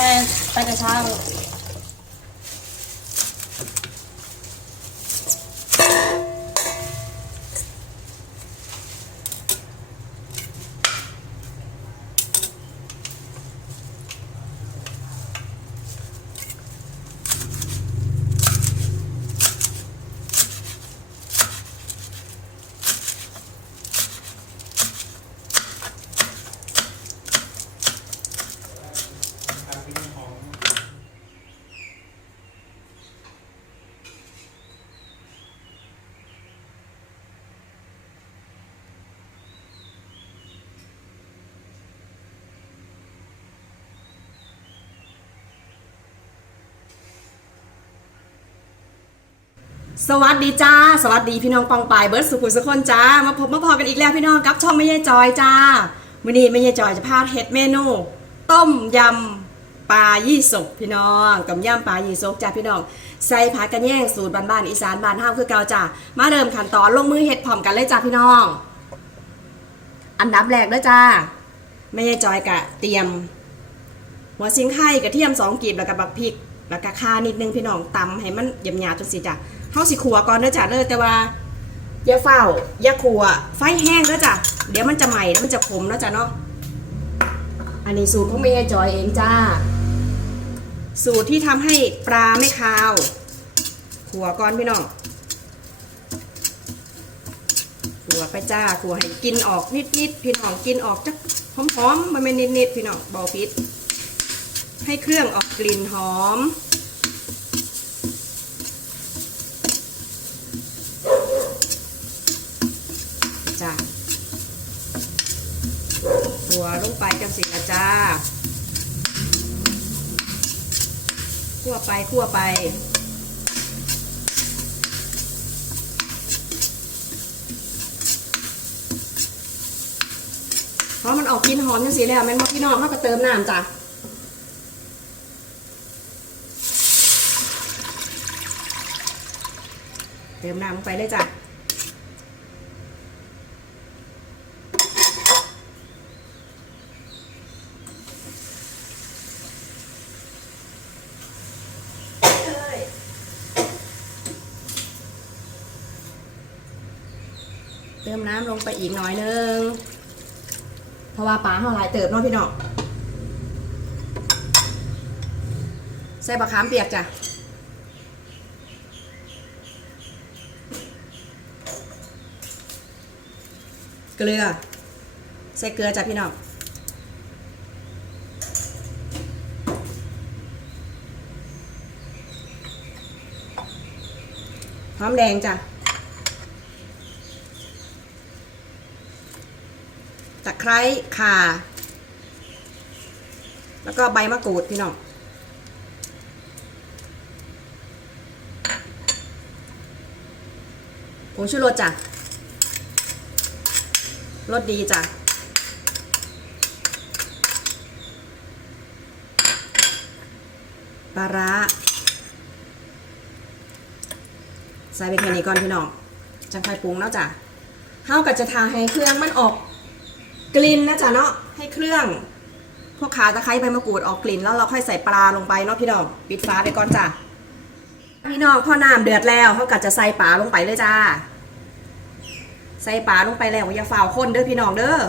ไปไป สวัสดีจ้า สวัสดีพี่น้องปองปายเบิร์ดสุขุมสุคนจ้า มาพบมาพอกันอีกแล้วพี่น้องกับช่องไม่ยายจอยจ้าวันนี้ไม่ยายจอยจะพาเฮ็ดเมนู ต้มยำปลายี่สกพี่น้องกับยำปลายี่สกจ้าพี่น้องใส่ผักกระแยงสูตรบ้านๆอีสานบ้านห้าวคือเกาจ้ามาเริ่มขั้นตอนลงมือเฮ็ดพร้อมกันเลยจ้าพี่น้อง อันดับแรกเด้อจ้าไม่ยายจอยกะเตรียม หัวซิงไข่กระเทียมสองกีบแล้วก็บักพริกแล้วก็ข่านิดนึงพี่น้องตำให้มันหยาบๆจังสิจ้ะ เฮาสิขัวก่อนเด้อจ้ะเด้อแต่ว่าอย่าเฝ้าอย่าขัว ไฟแห้งเด้อจ้ะเดี๋ยวมันจะใหม่แล้วมันจะขมเนาะจ้ะเนาะอันนี้สูตรของแม่จอยเองจ้า สูตรที่ทำให้ปลาไม่คาวขัวก่อนพี่น้องขัวไปจ้าขัวให้กินออกนิดๆพี่น้องกินออกจักหอมๆมันเป็นนิดๆพี่น้องบาพิษให้เครื่องออกกลิ่นหอม จ้าหัวลงไปกันสินะจ้า คั่วไปคั่วไป เพราะมันออกกลิ่นหอมจังสีแล้วแม่นบ่พี่น้องเขาก็เติมน้ำจ้ะเติมน้ำลงไปเลยจ้ะ เติมน้ำลงไปอีกหน่อยนึง เพราะว่าปลาเขาหลายเติบเนาะพี่น้องใส่บะขามเปียกจ้ะเกลือ ใส่เกลือจ้ะพี่น้องหอมแดงจ้ะะไคร้ข่า แล้วก็ใบมะกรูดพี่น้องผงชูรสจ้ะรสดีจ้ะปลาร้าใส่ไปแค่นี้ก่อนพี่น้องจังไฟปรุงแล้วจ้ะเฮาก็จะทาให้เครื่องมันออก กลิ่นนะจ๊ะเนาะให้เครื่อง พวกขาตะไคร้ใบมะกรูดออกกลิ่นแล้วเราค่อยใส่ปลาลงไปเนาะพี่น้องปิดฟ้าไปก่อนจ้ะพี่น้องพอน้ำเดือดแล้วเขาก็จะใส่ปลาลงไปเลยจ้า ใส่ปลาลงไปแล้วอย่าฝ่าวข้นเด้อพี่น้องเด้อ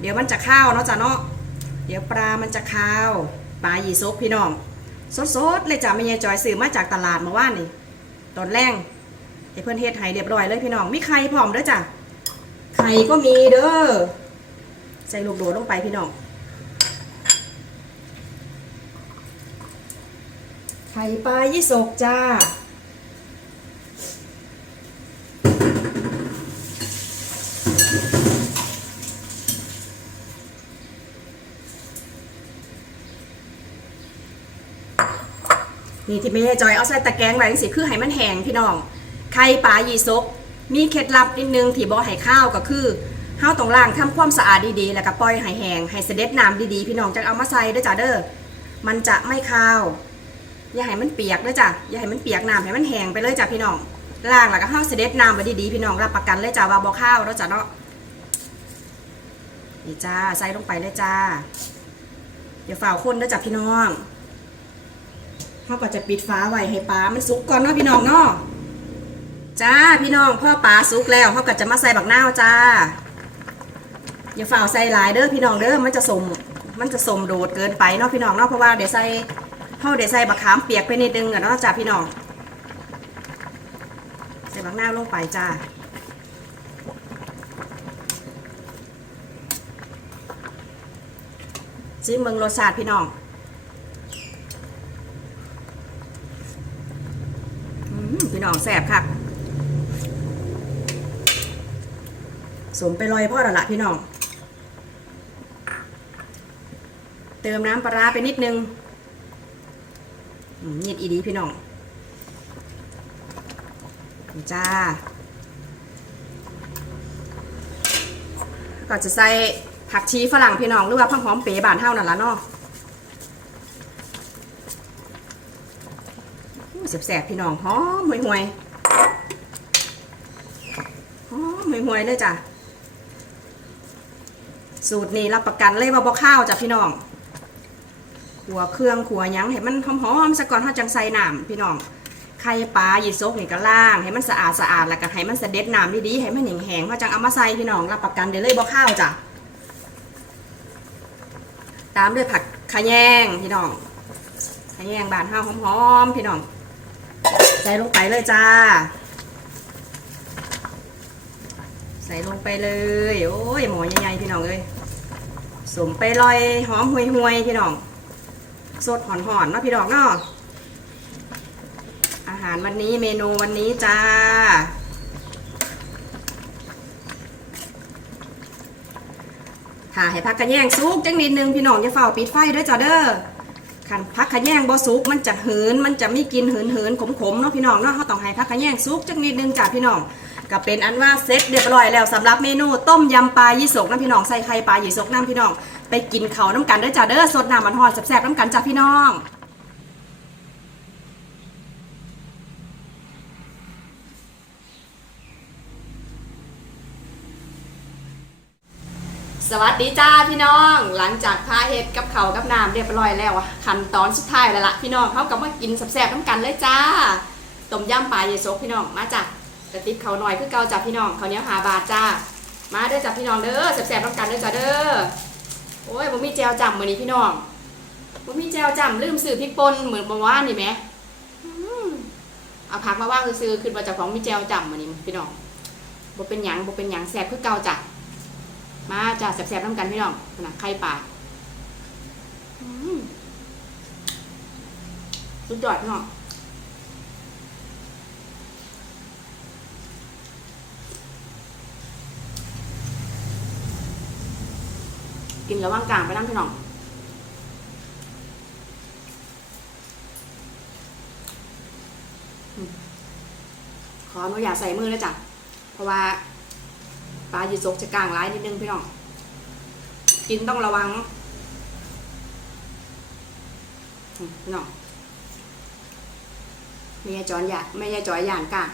เดี๋ยวมันจะข้าวเนาะจ้ะเนาะเดี๋ยวปลามันจะข้าวปลาหยีซกพี่น้องสดๆเลยจ้ะไม่ยายจอยซื้อมาจากตลาดมาว่านี่ตอนแรงให้เพื่อนเฮ็ดให้เรียบร้อยเลยพี่น้องมีไข่พร้อมเด้อจ้ะ ไข่ก็มีเด้อ ใส่ลูกโดดลงไปพี่น้อง ไข่ปลายี่สกจ้า นี่ที่ไม่ให้จอยเอาใส่ตะแกรงไว้สิคือให้มันแห้งพี่น้อง ไข่ปลายี่สก มีเคล็ดลับนิดนึงที่บ่ให้ข้าวก็คือเฮาต้องล้างทำความสะอาดดีๆ แล้วก็ปล่อยให้แห้งให้เสด็จน้ำดีๆ พี่น้องจังเอามาใส่เด้อจ้าเด้อมันจะไม่ข้าว อย่าให้มันเปียกเด้อจ้ะอย่าให้มันเปียกน้ำให้มันแห้งไปเลยจ้ะพี่น้องล้างแล้วก็เฮาเสด็จน้ำไว้ดีๆพี่น้องรับประกันเลยจ้าว่าบ่ข้าวแล้วจ้ะเนาะนี่จ้าใส่ลงไปเลยจ้าอย่าฝ่าคนนะจ๊ะพี่น้องเขาก็จะปิดฟ้าไว้ให้ปลามันสุกก่อนเนาะพี่น้องเนาะ จ้าพี่น้องพ่อปลาสุกแล้วเขาก็จะมาใส่บักนาวจ้า อย่าฝ่าใส่หลายเด้อพี่น้องเด้อมันจะสมมันจะสมโดดเกินไปเนาะพี่น้องเนาะเพราะว่าเดี๋ยวใส่เขาเดี๋ยวใส่บักขามเปียกไปนิดนึงอะเนาะจ้าพี่น้องใส่บักนาวลงไปจ้าซิเมืองรสชาติพี่น้องพี่น้องแซ่บคัก สมไปลอยพ่อละละพี่น้อง เติมน้ำปลาร้าไปนิดนึงนิดอีดีพี่น้อง จ้า ก็จะใส่ผักชีฝรั่งพี่น้องหรือว่าผักหอมเป๋บานเท่านั่นละเนาะแสบๆพี่น้องหอมห่วยๆหอมห่วยๆเลยจ้ะ สูตรนี้รับประกันเลยว่าบ่ข้าวจ้ะพี่น้องขัวเครื่องขัวยังให้มันหอมๆซะก่อนเฮาจังใส่น้ำพี่น้องไข่ปลาหยีซกนี่ก็ล้าง ให้มันสะอาดสะอาดแล้วก็ให้มันเสด็จน้ำดีๆให้มันแห้งๆเฮาจังเอามาใส่พี่น้องรับประกันได้เลยบ่ข้าวจ้ะตามด้วยผักขะแยงพี่น้องขะแยงบานห้าวหอมๆพี่น้องใส่ลงไปเลยจ้า ใส่ลงไปเลย โอ้ยหมอใหญ่ๆพี่น้องเอ้ยสมไปลอยหอมห่วยๆพี่น้องสดหอนๆเนาะพี่น้องเนาะอาหารวันนี้เมนูวันนี้จ้าค่ะให้พักขะแยงสุกจังนิดนึงพี่น้องอย่าเฝ้าปิดไฟด้อจ้าเด้อคันพักขะแยงบ่สุกมันจะหืนมันจะไม่กินหืนหืนขมขมๆเนาะพี่น้องเนาะเขาต้องให้พักขะแยงสุกจังนิดนึงจ้าพี่น้อง ก็เป็นอันว่าเสร็จเรียบร้อยแล้วสำหรับเมนูต้มยำปลายี่สกน้ำพี่น้องใส่ไข่ปลายี่สกน้ำพี่น้อง ไปกินเขาน้ำกันเด้อจ้าเด้อสดน้ำมันหอดแซ่บๆน้ำกันจ้าพี่น้องสวัสดีจ้าพี่น้อง หลังจากพาเห็ดกับเขากับน้ำเรียบร้อยแล้วอะขั้นตอนสุดท้ายแล้วละพี่น้องเขากลับมากินแซ่บๆน้ำกันเลยจ้าต้มยำปลาเยซกพี่น้องมาจ้ะ กระติบเขาหน่อยคือเกาจ้าพี่น้องเขาเนี้ยหาบาทจ้า มาเด้อจ้าพี่น้องเด้อแซ่บๆน้ำกันเด้อจ้าเด้อโอ้ยบ่มีแจวจำมื้อนี้พี่น้องบ่มีแจวจำลืมซื้อพริกป่นเหมือนเมื่านนี่แหมอืมเอาผักมาว่างซื้อขึ้นมาจากของมีแจวจำมื้อนี้พี่น้องบ่เป็นหยังบ่เป็นหยังแซ่บคือเก่าจ้ะมาจ้าแซ่บๆน้ำกันพี่น้องขนาดไข่ปลาอืมสุดยอดพี่น้อง กินระหว่างกลางไปน้ำพี่น้องขออนุญาตใส่มือนะจ๊ะเพราะว่าปลาหยีสกจะกลางร้ายนิดนึงพี่น้อง กินต้องระวังพี่น้องไม่ยายจอนอยากไม่ยายจอยย่านกลาง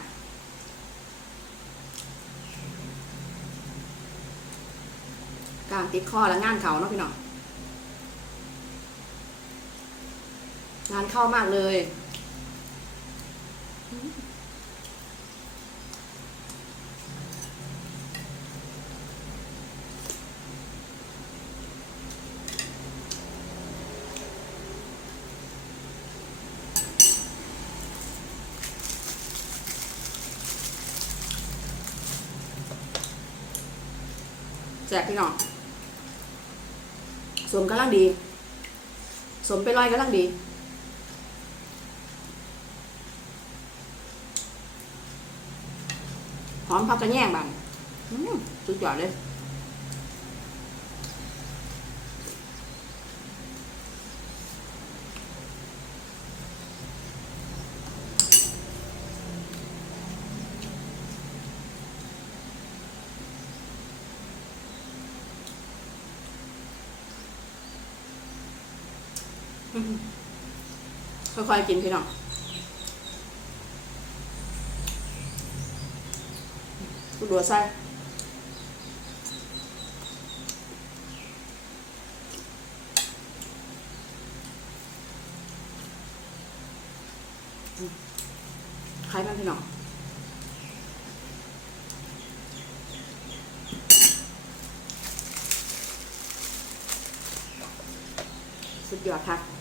กลางติดคอแล้วงานเขาเนาะพี่น้องงานเข้ามากเลยแจกพี่น้อง สมกำลังดี สมไปลอยกำลังดีหอมผักกระแยงบางอืมสุดยอดเลย ค่อยๆกินพี่น้องกูดัวไส้คล้ายกันพี่น้องสุดยอดค่ะ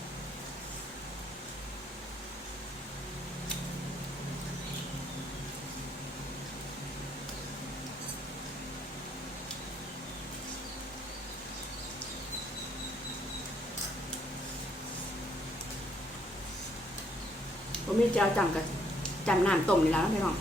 เจ้าจำกับจำน้ำต้มนี่แล้วนะพี่น้อง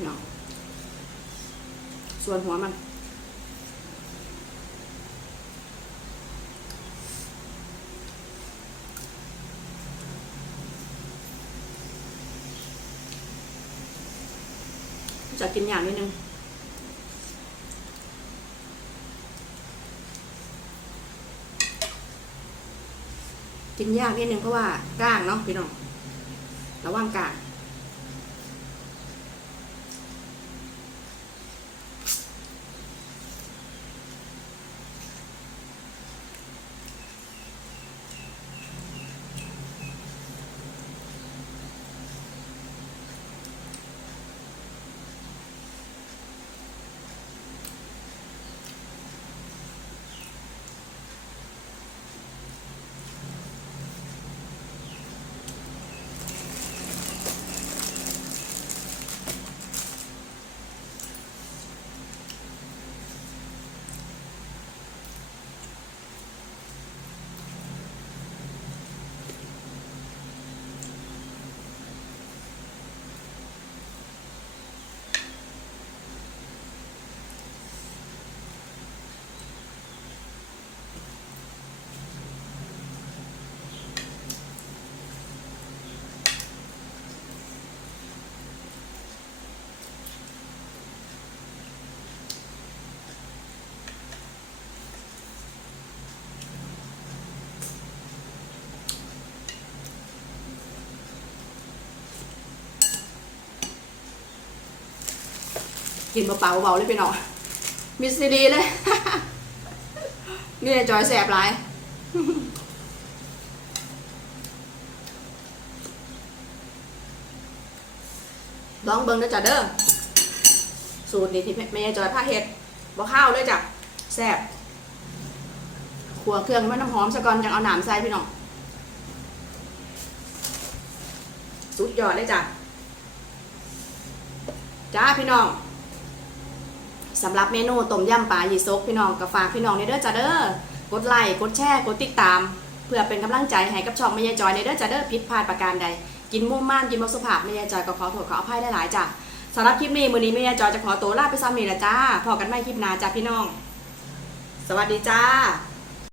พี่น้องส่วนหัวมันจะกินอย่างนิดนึงกินยากนิดนึงเพราะว่ากล้างเนาะพี่น้องระวังกล้าง กินเบาๆเบาๆเลยพี่น้องมีซีดีเลยนี่จอยแสบหลายลองเบิ้งเด้จ้ะเด้อสูตรนี้ที่แม่จอยผ้าเห็ดบ่ข้าวเลยจ้ะแซ่บขัวเครื่องให้มันน้ำหอมซะก่อนจังเอาหนามใส่พี่น้องสุดยอดเลยจ้ะจ้าพี่น้อง สำหรับเมนูต้มยำปลาหยีซกพี่น้องก็ฝากพี่น้องในเด้อจ้าเด้อกดไลค์กดแชร์กดติดตาม เพื่อเป็นกำลังใจให้กับช่องแม่ยายจอยในเด้อจ้าเด้อผิดพลาดประการใด กินมุ่งมันกินมัสุภาพแม่ยายจอยก็ขอโทษขออภัยหลายๆจ้ะสำหรับคลิปนี้มือนี้แม่ยายจอยจะขอตัวลาไปซ้ำนี่ละจ้าพอกันไหม่คลิปหน้าจ้าพี่น้อง สวัสดีจ้า